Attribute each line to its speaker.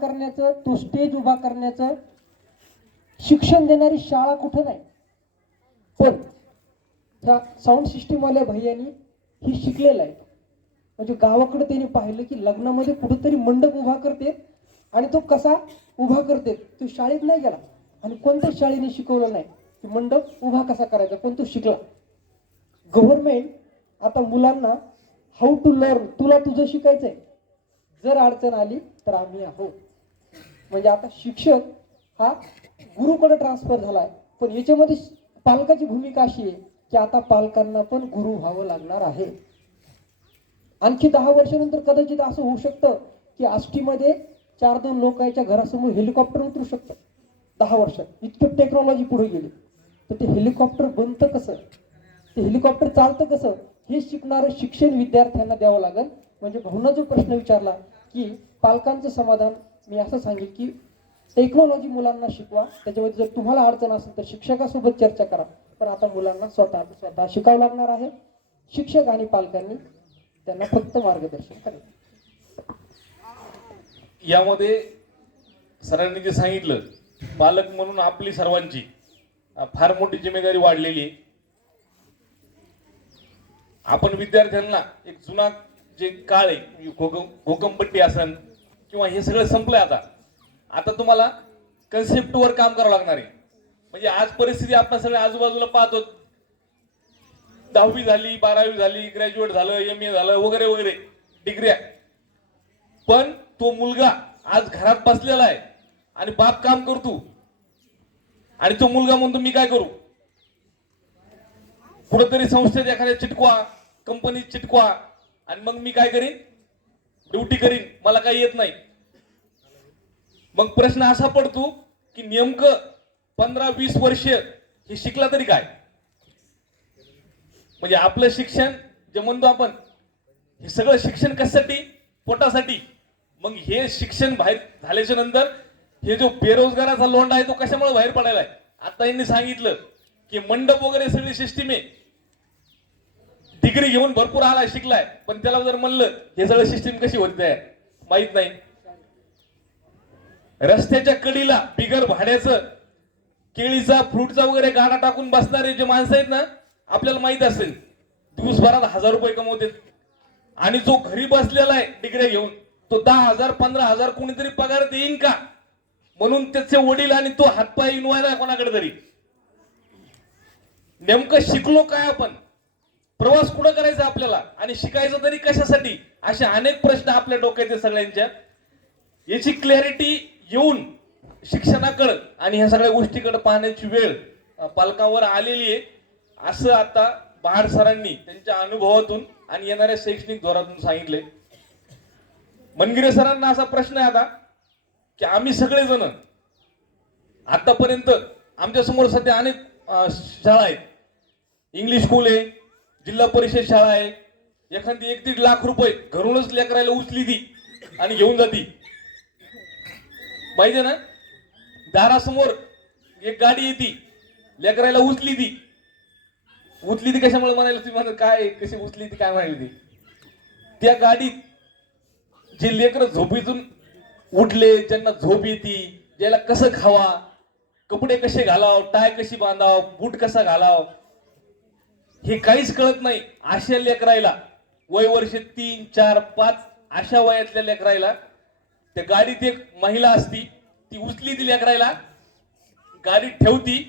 Speaker 1: करण्याचं तो स्टेज उभा करण्याचं शिक्षण देणारी शाळा कुठं नाही. पण त्या साऊंड सिस्टीमवाल्या भैयानी ही शिकलेलं आहे. म्हणजे गावाकडे त्यांनी पाहिलं की लग्नामध्ये कुठेतरी मंडप उभा करते आणि तो कसा उभा करते तो शाळेत नाही गेला. आणि कोणत्याच शाळेने शिकवलं नाही की मंडप उभा कसा करायचा पण तो शिकला. गव्हर्नमेंट आता मुलांना हाऊ टू लर्न तुला तुझं आहे जर अडचण आली तर आम्ही आहोत. म्हणजे आता शिक्षक हा गुरुकडे ट्रान्सफर झालाय. पण याच्यामध्ये पालकाची भूमिका अशी आहे की आता पालकांना पण गुरु व्हावं लागणार आहे. आणखी दहा वर्षानंतर कदाचित असं होऊ शकतं की आष्टीमध्ये चार दोन लोकांच्या घरासमोर हेलिकॉप्टर उतरू शकतं दहा वर्षात. इतकं टेक्नॉलॉजी पुढे गेली. तर ते हेलिकॉप्टर बनतं कसं? ते हेलिकॉप्टर चालतं कसं? हे शिकणारं शिक्षण विद्यार्थ्यांना द्यावं लागेल. म्हणजे भाऊना जो प्रश्न विचारला की पालकांचं समाधान मी असं सांगेन की टेक्नॉलॉजी मुलांना शिकवा. त्याच्यामध्ये जर तुम्हाला अडचण असेल तर शिक्षकासोबत चर्चा करा. पण आता मुलांना स्वतः स्वतः शिकावं लागणार आहे. शिक्षक आणि पालकांनी त्यांना फक्त मार्गदर्शन करायचं
Speaker 2: यामध्ये सरांनी जे सांगितलं पालक म्हणून आपली सर्वांची फार मोठी जिम्मेदारी वाढलेली आहे. आपण विद्यार्थ्यांना एक जुना जे काळ आहे घोकम घोकमपट्टी असन किंवा हे सगळं संपलंय आता. आता तुम्हाला कन्सेप्टवर काम करावं लागणार आहे. म्हणजे आज परिस्थिती आपण सगळ्या आजूबाजूला पाहतो. दहावी झाली बारावी झाली ग्रॅज्युएट झालं एम ए झालं वगैरे वगैरे. डिग्र्या पण तो मुलगा आज घरात बसलेला आहे आणि बाप काम करतो. आणि तो मुलगा म्हणतो मी काय करू? कुठंतरी संस्थेत एखाद्या चिटकवा कंपनीत चिटकवा. आणि मग मी काय करीन? ड्युटी करीन मला काही येत नाही. मग प्रश्न असा पडतो की नेमकं पंधरा वीस वर्ष हे शिकला तरी काय? म्हणजे आपलं शिक्षण जे म्हणतो आपण हे सगळं शिक्षण कशासाठी? पोटासाठी. मग हे शिक्षण बाहेर झाल्याच्यानंतर हे जो बेरोजगाराचा लोंडा आहे तो कशामुळे बाहेर पडायला आहे? आता यांनी सांगितलं की मंडप वगैरे सगळी सिस्टीम आहे. डिग्री घेऊन भरपूर आलाय शिकलाय. पण त्याला जर म्हणलं हे सगळं सिस्टीम कशी होते माहीत नाही. रस्त्याच्या कडीला बिगर भाड्याचं केळीचा फ्रूटचा वगैरे गाडा टाकून बसणारे जे माणसं आहेत ना आपल्याला माहीत असेल. दिवसभरात हजार रुपये कमवते. आणि जो घरी बसलेला आहे डिग्री घेऊन तो दहा हजार पंधरा हजार कोणीतरी पगार देईन का? म्हणून त्याचे वडील आणि तो हातपाय इनवायला कोणाकडे तरी. नेमकं शिकलो काय आपण? प्रवास कुठं करायचा आपल्याला? आणि शिकायचं तरी कशासाठी? असे अनेक प्रश्न आपल्या डोक्याचे सगळ्यांच्या. याची क्लॅरिटी येऊन शिक्षणाकडं आणि ह्या सगळ्या गोष्टीकडे पाहण्याची वेळ पालकांवर पालकावर आलेली आहे. असं आता बहार सरांनी त्यांच्या अनुभवातून आणि येणाऱ्या शैक्षणिक धोरणातून सांगितले मनगिरे सरांना असा प्रश्न आहे आता की आम्ही सगळेजण आतापर्यंत आमच्यासमोर सध्या अनेक शाळा आहेत. इंग्लिश स्कूल आहे जिल्हा परिषद शाळा आहे. एखादी एक दीड लाख रुपये घरूनच लेकरायला उचली ती आणि घेऊन जाती. पाहिजे ना? दारासमोर एक गाडी येते. लेकरायला उचली ती उचली ती कशामुळे म्हणायला तुम्ही म्हणत काय कशी उचली ती काय म्हणाली ती? त्या गाडीत जे लेकर झोपीतून उठले ज्यांना झोप येते ज्याला कसं खावा कपडे कसे घालाव टाय कशी बांधाव बूट कसा घालाव हे काहीच कळत नाही अशा लेकरायला. वय वर्ष तीन चार पाच अशा वयातल्या लेकरायला. त्या गाडीत एक महिला असती ती उचली ती लेकरायला. गाडीत ठेवती.